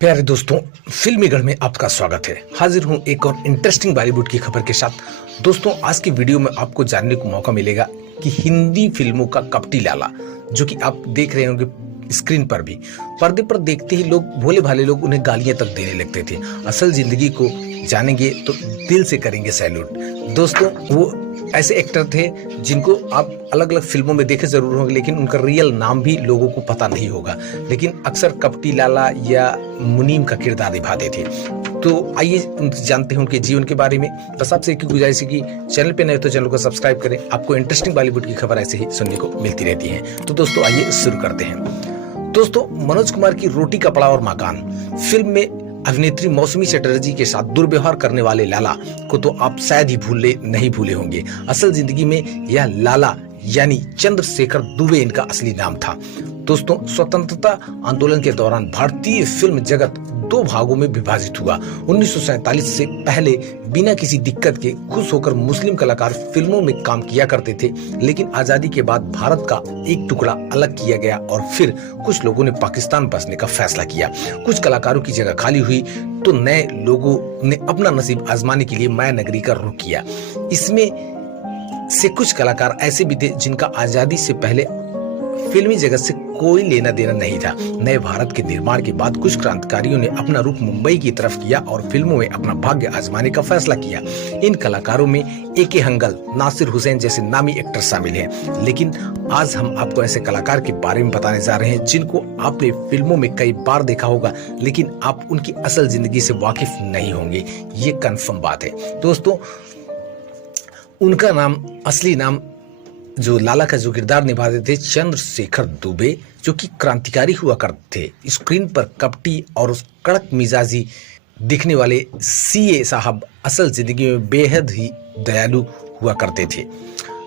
प्यारे दोस्तों, फिल्मी गढ़ में आपका स्वागत है। हाजिर हूं एक और इंटरेस्टिंग बॉलीवुड की खबर के साथ। दोस्तों, आज की वीडियो में आपको जानने को मौका मिलेगा कि हिंदी फिल्मों का कपटी लाला, जो कि आप देख रहे होंगे स्क्रीन पर भी, पर्दे पर देखते ही लोग, भोले भाले लोग उन्हें गालियां तक देने लगते थे। असल जिंदगी को जानेंगे तो दिल से करेंगे सैल्यूट। दोस्तों, वो ऐसे एक्टर थे जिनको आप अलग अलग फिल्मों में देखे जरूर होंगे, लेकिन उनका रियल नाम भी लोगों को पता नहीं होगा, लेकिन अक्सर कपटी लाला या मुनीम का किरदार निभाते थे। तो आइए जानते हैं उनके जीवन के बारे में। बस आपसे एक गुजारिश है कि चैनल पे नए तो चैनल को सब्सक्राइब करें। आपको इंटरेस्टिंग बॉलीवुड की खबर ऐसे ही सुनने को मिलती रहती है। तो दोस्तों, आइए शुरू करते हैं। दोस्तों, मनोज कुमार की रोटी कपड़ा और मकान फिल्म में अभिनेत्री मौसमी चटर्जी के साथ दुर्व्यवहार करने वाले लाला को तो आप शायद ही नहीं भूले होंगे। असल जिंदगी में यह लाला यानी चंद्रशेखर दुबे इनका असली नाम था। दोस्तों, स्वतंत्रता आंदोलन के दौरान भारतीय फिल्म जगत दो भागों में विभाजित हुआ। 1947 से पहले बिना किसी दिक्कत के खुश होकर मुस्लिम कलाकार फिल्मों में काम किया करते थे, लेकिन आजादी के बाद भारत का एक टुकड़ा अलग किया गया और फिर कुछ लोगों ने पाकिस्तान बसने का फैसला किया। कुछ कलाकारों की जगह खाली हुई तो नए लोगों ने अपना नसीब आजमाने के लिए माया नगरी का रुख किया। इसमें से कुछ कलाकार ऐसे भी थे जिनका आजादी से पहले फिल्मी जगत से कोई लेना देना नहीं था। नए भारत के निर्माण के बाद कुछ क्रांतिकारियों ने अपना रुख मुंबई की तरफ किया और फिल्मों में अपना भाग्य आजमाने का फैसला किया। इन कलाकारों में A.K. हंगल, नासिर हुसैन जैसे नामी एक्टर शामिल हैं। लेकिन आज हम आपको ऐसे कलाकार के बारे में बताने जा रहे हैं जिनको आपने फिल्मों में कई बार देखा होगा, लेकिन आप उनकी असल जिंदगी से वाकिफ नहीं होंगे। ये कन्फर्म बात है। दोस्तों, उनका नाम, असली नाम जो लाला का जो किरदार निभाते थे, चंद्रशेखर दुबे, जो कि क्रांतिकारी हुआ करते थे। स्क्रीन पर कपटी और उस कड़क मिजाजी दिखने वाले सीए साहब असल जिंदगी में बेहद ही दयालु हुआ करते थे।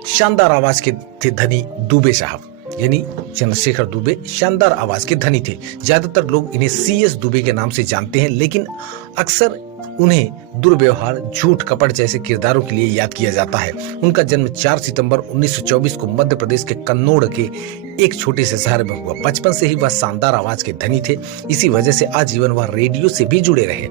शानदार आवाज के थे धनी दुबे साहब, यानी चंद्रशेखर दुबे शानदार आवाज के धनी थे। ज्यादातर लोग इन्हें CS दुबे के नाम से जानते हैं, लेकिन अक्सर उन्हें दुर्व्यवहार, झूठ, कपट जैसे किरदारों के लिए याद किया जाता है। उनका जन्म 4 सितंबर 1924 को मध्य प्रदेश के कन्नौड़ के एक छोटे से शहर में हुआ। बचपन से ही वह शानदार आवाज के धनी थे। इसी वजह से आजीवन वह रेडियो से भी जुड़े रहे।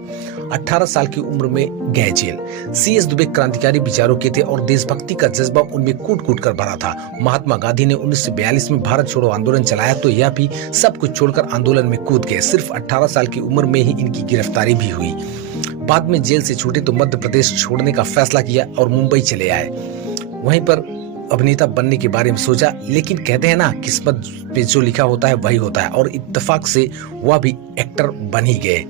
18 साल की उम्र में गए जेल। CS दुबे क्रांतिकारी विचारों के थे और देशभक्ति का जज्बा उनमें कूट कूट कर भरा था। महात्मा गांधी ने 1942 में भारत छोड़ो आंदोलन चलाया तो यह भी सब कुछ छोड़कर आंदोलन में कूद गए। सिर्फ 18 साल की उम्र में ही इनकी गिरफ्तारी भी हुई। बाद में जेल से छूटे तो मध्य प्रदेश छोड़ने का फैसला किया और मुंबई चले आए। वहीं पर अभिनेता बनने के बारे में सोचा, लेकिन कहते हैं ना, किस्मत पे जो लिखा होता है वही होता है, और इत्तेफाक से वह भी एक्टर बन ही गए।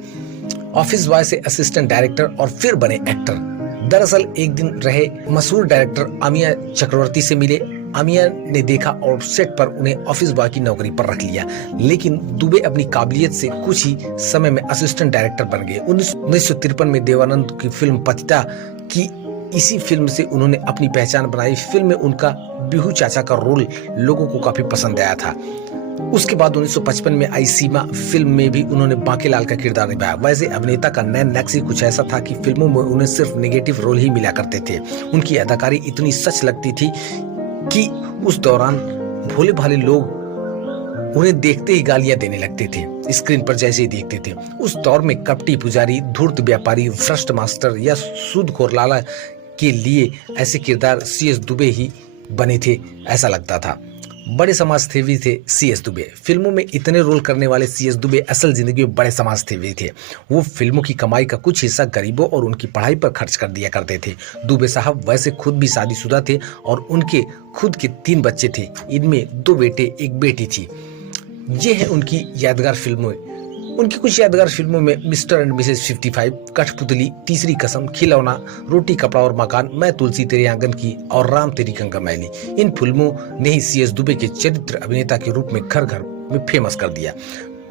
ऑफिस बॉय से असिस्टेंट डायरेक्टर और फिर बने एक्टर। दरअसल एक दिन रहे मशहूर डायरेक्टर आमिया चक्रवर्ती से मिले। आमिया ने देखा और सेट पर उन्हें ऑफिस बॉय की नौकरी पर रख लिया, लेकिन दुबे अपनी काबिलियत से कुछ ही समय में असिस्टेंट डायरेक्टर बन गए। 1953 में देवानंद की फिल्म पतिता की इसी फिल्म से उन्होंने अपनी पहचान बनाई। फिल्म में उनका बिहू चाचा का रोल लोगों को काफी पसंद आया था। उसके बाद 1955 में आई सीमा फिल्म में भी उन्होंने बांकेलाल का किरदार निभाया। वैसे अभिनेता का नैन नक्श कुछ ऐसा था कि फिल्मों में उन्हें सिर्फ नेगेटिव रोल ही मिला करते थे। उनकी अदाकारी इतनी सच लगती थी कि उस दौरान भोले भाले लोग उन्हें देखते ही गालियां देने लगते थे, स्क्रीन पर जैसे ही देखते थे। उस दौर में कपटी पुजारी, धूर्त व्यापारी, भ्रष्ट मास्टर या सूदखोर लाला के लिए ऐसे किरदार CS दुबे ही बने थे, ऐसा लगता था। बड़े समाज सेवी थे CS दुबे। फिल्मों में इतने रोल करने वाले CS दुबे असल जिंदगी में बड़े समाज सेवी थे। वो फिल्मों की कमाई का कुछ हिस्सा गरीबों और उनकी पढ़ाई पर खर्च कर दिया करते थे। दुबे साहब वैसे खुद भी शादीशुदा थे और उनके खुद के 3 बच्चे थे। इनमें 2 बेटे, 1 बेटी थी। ये है उनकी यादगार फिल्मों। उनकी कुछ यादगार फिल्मों में मिस्टर एंड मिसेज 55, कठपुतली, तीसरी कसम, खिलौना, रोटी कपड़ा और मकान, मैं तुलसी तेरे आंगन की और राम तेरी गंगा मैली। इन फिल्मों ने ही CS दुबे के चरित्र अभिनेता के रूप में घर घर में फेमस कर दिया।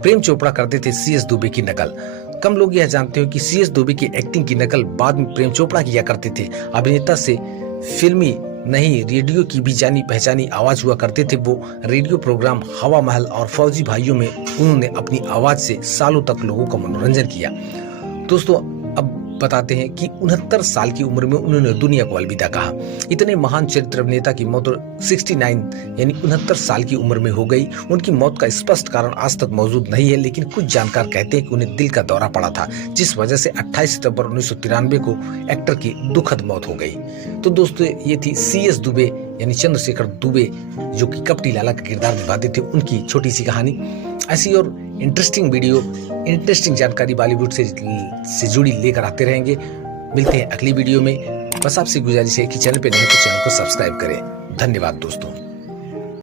प्रेम चोपड़ा करते थे CS दुबे की नकल। कम लोग यह जानते हो कि CS दुबे की एक्टिंग की नकल बाद में प्रेम चोपड़ा किया करते थे। अभिनेता से फिल्मी नहीं, रेडियो की भी जानी पहचानी आवाज हुआ करते थे। वो रेडियो प्रोग्राम हवा महल और फौजी भाइयों में उन्होंने अपनी आवाज से सालों तक लोगों का मनोरंजन किया। दोस्तों, अब बताते हैं कि 69 साल की उम्र में उन्होंने दुनिया को अलविदा कहा। इतने महान चरित्र अभिनेता की मौत 69 यानी 69 साल की उम्र में हो गई। उनकी मौत का स्पष्ट कारण आज तक मौजूद नहीं है, लेकिन कुछ जानकार कहते हैं कि उन्हें दिल का दौरा पड़ा था, जिस वजह से 28 सितंबर 1993 को एक्टर की दुखद मौत हो गई। तो दोस्तों, ये थी CS दुबे यानी चंद्रशेखर दुबे, जो कि कपटी लाला का किरदार निभाते थे, उनकी छोटी सी कहानी। ऐसी और इंटरेस्टिंग वीडियो, इंटरेस्टिंग जानकारी बॉलीवुड से जुड़ी लेकर आते रहेंगे। मिलते हैं अगली वीडियो में। बस आपसे गुजारिश है कि चैनल पे नए तो चैनल को सब्सक्राइब करें। धन्यवाद दोस्तों।